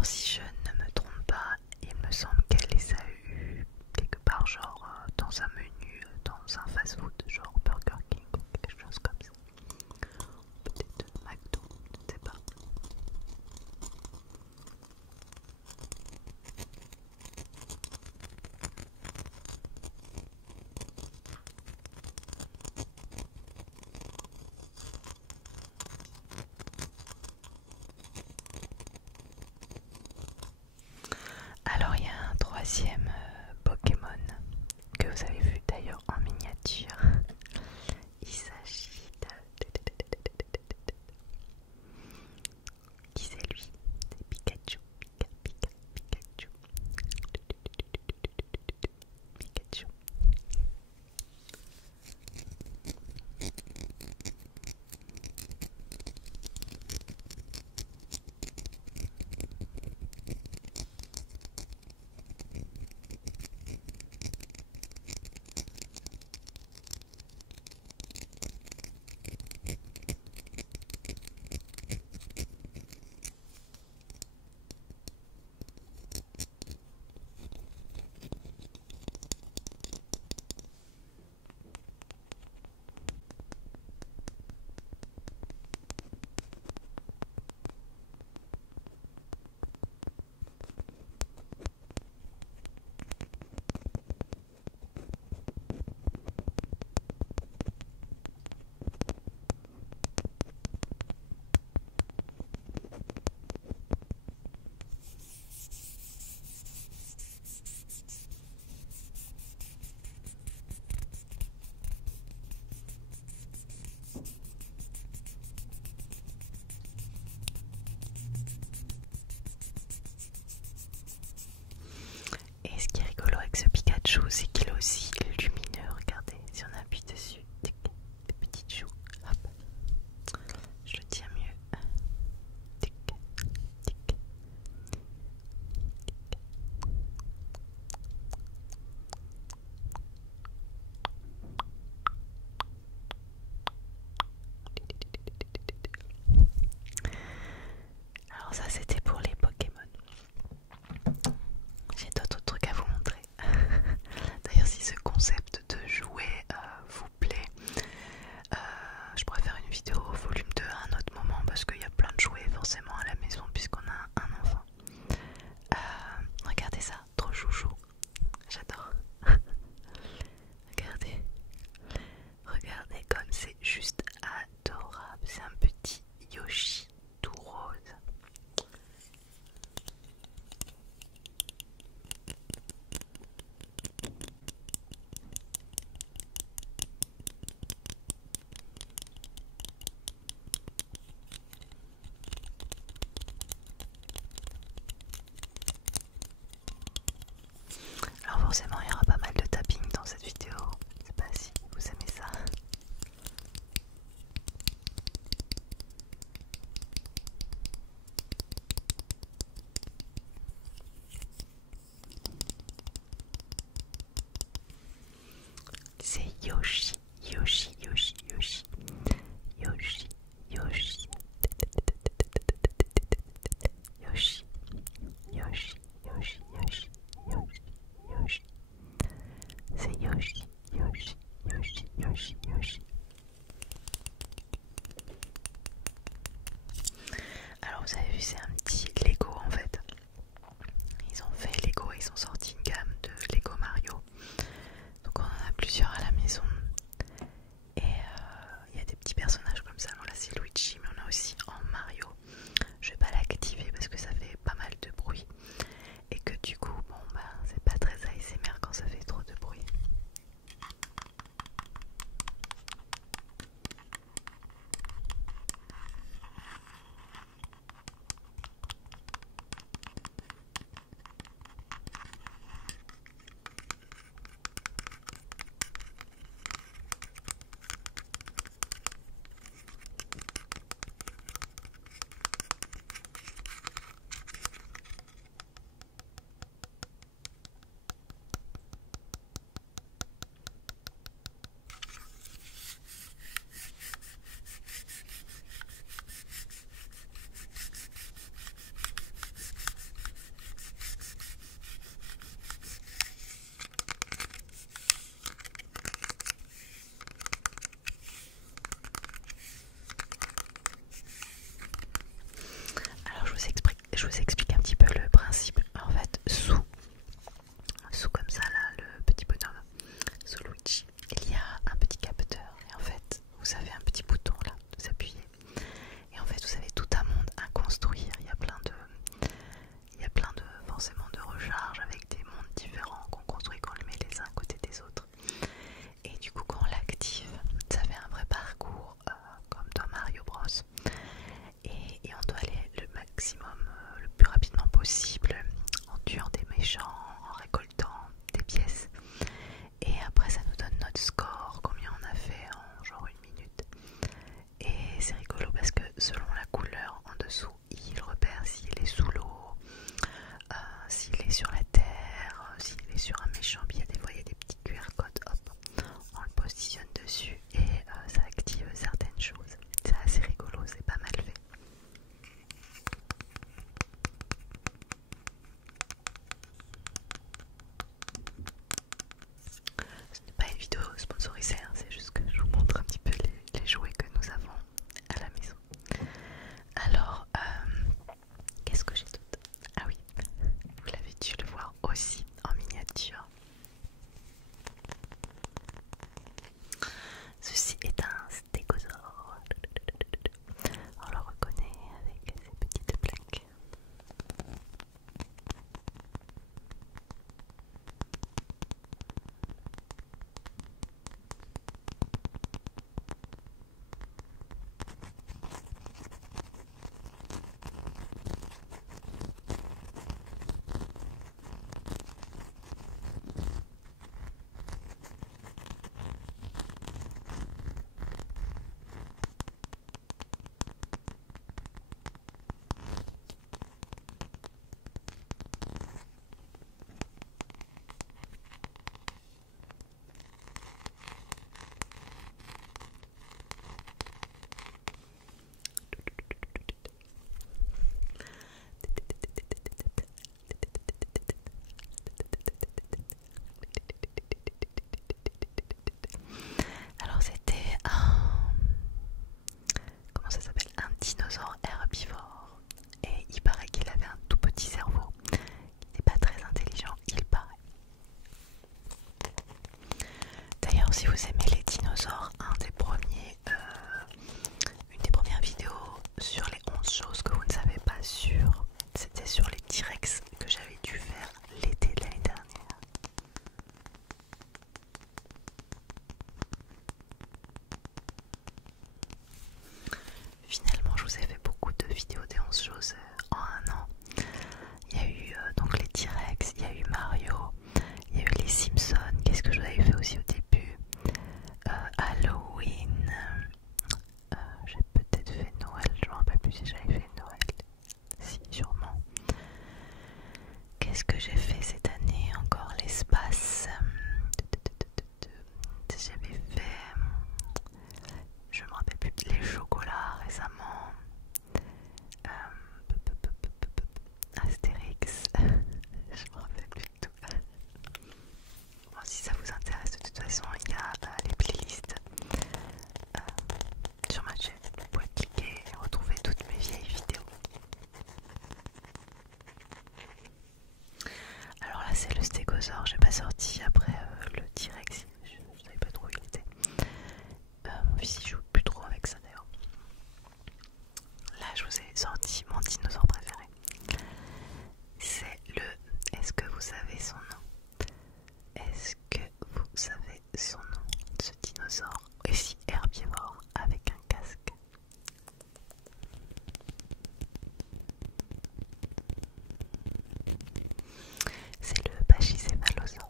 Alors si je ne me trompe pas, il me semble qu'elle les a eu quelque part genre dans un menu, dans un fast-food genre Burger King ou quelque chose comme ça. Peut-être McDo, je ne sais pas. je vous explique un petit peu le principe. En fait, sous comme ça là, le petit bonhomme, sous Luigi, il y a un petit capteur. Et en fait, vous avez un petit bouton là, vous appuyez. Et en fait, vous avez tout un monde à construire. Il y a plein de forcément de recharges avec des mondes différents qu'on construit, qu'on les met les uns à côté des autres. Et du coup, quand on l'active, ça fait un vrai parcours comme dans Mario Bros. Et on doit aller le maximum, le plus rapidement possible, en tuant des méchants, en récoltant des pièces. Et après, ça nous donne notre score, combien on a fait en genre 1 minute. Et c'est rigolo parce que selon la couleur en dessous, il repère s'il est sous l'eau, s'il est sur la terre, s'il est sur un méchant. Puis des fois, il y a des petits QR codes, hop, on le positionne dessus et ça active certaines choses. C'est assez rigolo, c'est pas mal fait. Ce n'est pas une vidéo sponsorisée, hein, c'est juste que je vous montre un petit peu les jouets que nous avons à la maison. Alors, qu'est-ce que j'ai d'autre? Ah oui, vous l'avez dû le voir aussi en miniature. Ceci est un stégosaure. On le reconnaît avec ses petites plaques. Alors c'était comment ça s'appelle, un dinosaure herbivore. Et il paraît qu'il avait un tout petit cerveau. Il n'est pas très intelligent, il paraît. D'ailleurs, si vous aimez les dinosaures, une des premières vidéos sur les 11 choses que vous ne savez pas c'était sur les T-Rex que j'avais dû faire l'été de l'année dernière. Finalement, je vous ai fait beaucoup de vidéos des 11 choses en un an. Il y a eu donc les T-Rex, il y a eu Mario, il y a eu les Simpsons. Qu'est-ce que je vous avais fait aussi au début? Halloween. J'ai peut-être fait Noël, je me rappelle plus si j'avais fait Noël. Si, sûrement. Qu'est-ce que j'ai fait cette année? Encore l'espace. J'avais fait, je me rappelle plus, les chocolats récemment. Astérix. Je me rappelle plus de tout. Bon, si ça vous intéresse, de toute façon, il y a les playlists sur ma chaîne. Vous pouvez cliquer et retrouver toutes mes vieilles vidéos. Alors là, c'est le stégosaure. J'ai pas sorti après le T-Rex. Je savais pas trop où il était. Mon fils il joue plus trop avec ça d'ailleurs. Là, je vous ai sorti mon dinosaure préféré. C'est le... Est-ce que vous savez son nom? Est-ce que vous savez son nom? Ce dinosaure, aussi herbivore, avec un casque. C'est le pachycéphalosaure.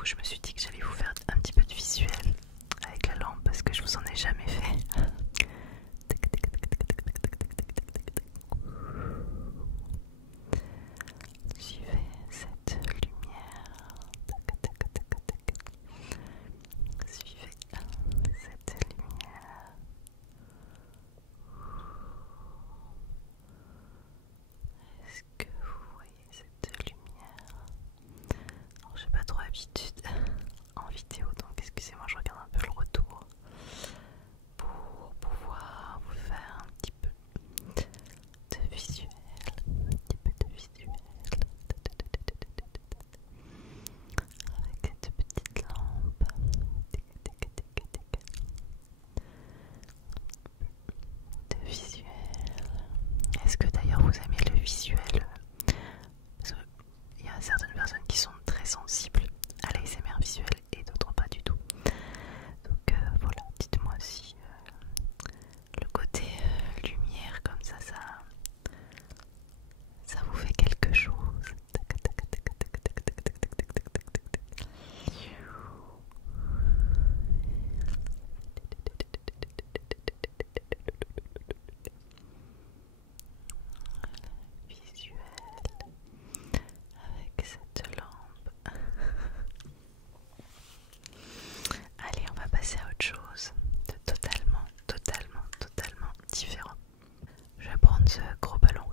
coup je me suis dit que j'allais vous faire un petit peu de visuel avec la lampe parce que je vous en ai jamais fait. Suivez cette lumière. Suivez cette lumière. Est-ce que vous voyez cette lumière? Alors, j'ai pas trop l'habitude en vidéo, donc excusez-moi, je regarde un peu le retour pour pouvoir vous faire un petit peu de visuel, un petit peu de visuel avec cette petite lampe. De visuel. Est-ce que d'ailleurs vous aimez le visuel? Parce qu'il y a certaines personnes qui sont très sensibles à l'ASMR visuel et d'autres pas du tout. Donc voilà, dites-moi si le côté lumière comme ça vous fait quelque chose. Visuel avec cette lampe. Allez, on va passer à autre chose de totalement différent. Je vais prendre ce gros ballon.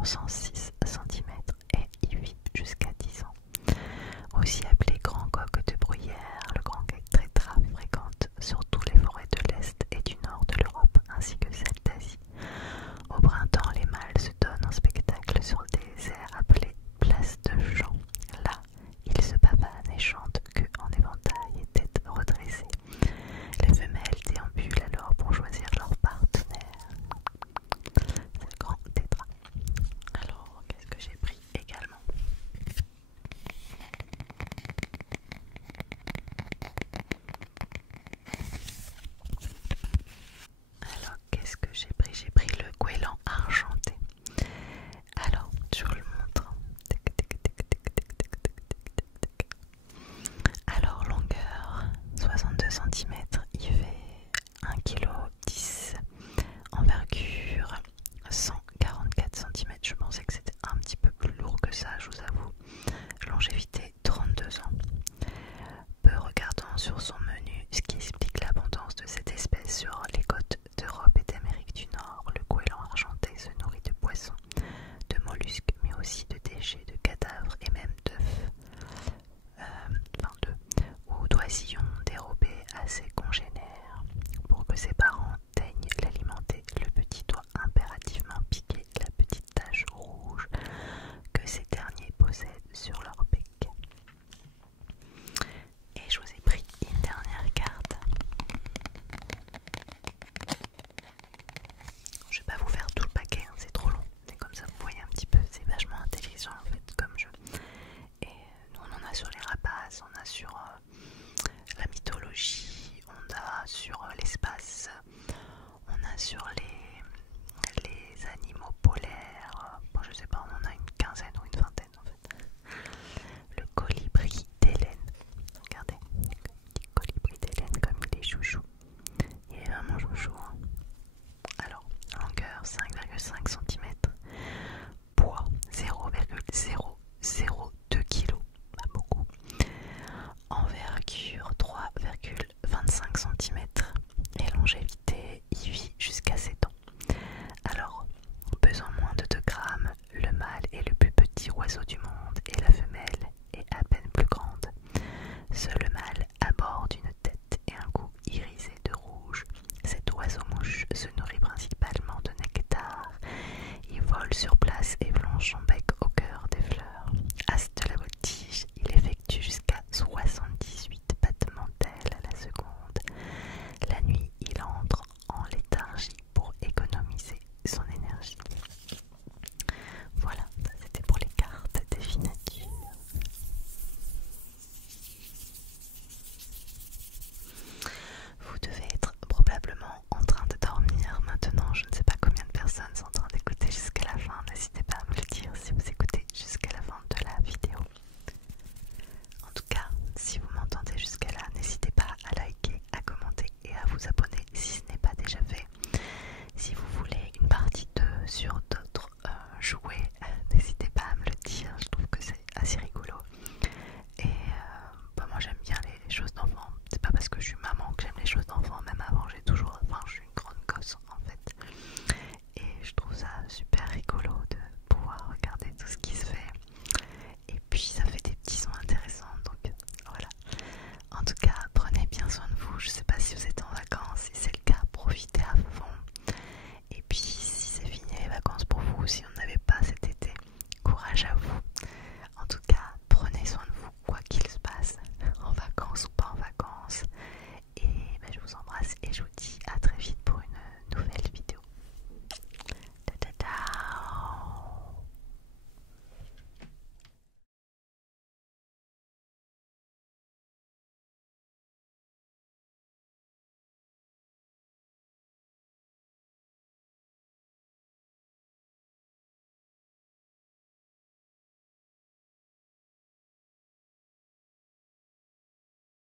mesure 106 cm et il vit jusqu'à 10 ans. Aussi appelé grand coq de bruyère, le grand coq tétra fréquente surtout les forêts de l'Est et du Nord de l'Europe ainsi que celles d'Asie. Au printemps, les mâles se donnent en spectacle sur des aires appelées places de chant. Là, ils se pavanent et chantent queue en éventail et tête redressée. Les femelles déambulent alors pour choisir leur partenaire. C'est le grand tétra. Alors, qu'est-ce que j'ai pris également? Alors, qu'est-ce que j'ai pris? J'ai pris le goéland argenté. Alors, je vous le montre. Alors, longueur 62 cm, il fait 1,10 kg. Envergure 144 cm. Je pensais que c'était un petit peu plus lourd que ça, je vous avoue. Longévité 32 ans. Peu regardant sur son menu, ce qui explique l'abondance de cette espèce sur les côtes d'Europe et d'Amérique du Nord. Le goéland argenté se nourrit de poissons, de mollusques, mais aussi de déchets, de cadavres et même d'œufs, ou d'oisillons dérobés à ses congénères. Pour que ses parents daignent l'alimenter, le petit doit impérativement piquer la petite tache rouge que ces derniers possèdent sur leur bec. Et je vous ai pris une dernière carte. Je vais pas vous faire tout le paquet, hein, c'est trop long. Mais comme ça vous voyez un petit peu, c'est vachement intelligent en fait comme jeu. Et nous on en a sur les rapaces, on a sur la mythologie, on a sur l'espace, on a sur les animaux polaires. Bon, je sais pas, on en a une quinzaine ou une vingtaine en fait. Le colibri d'Hélène. Regardez, le petit colibri d'Hélène comme il est chouchou. Il est vraiment chouchou. Hein. Alors, longueur 5,5 cm. Poids 0,002 kg. Pas beaucoup. Envergure 3,25 cm. Et longévité, il vit jusqu'à 7 ans. Alors, pesant moins de 2 grammes, le mâle est le plus petit oiseau du monde et la femelle est à peine plus grande. Seul le mâle aborde une tête et un cou irisé de rouge. Cet oiseau-mouche se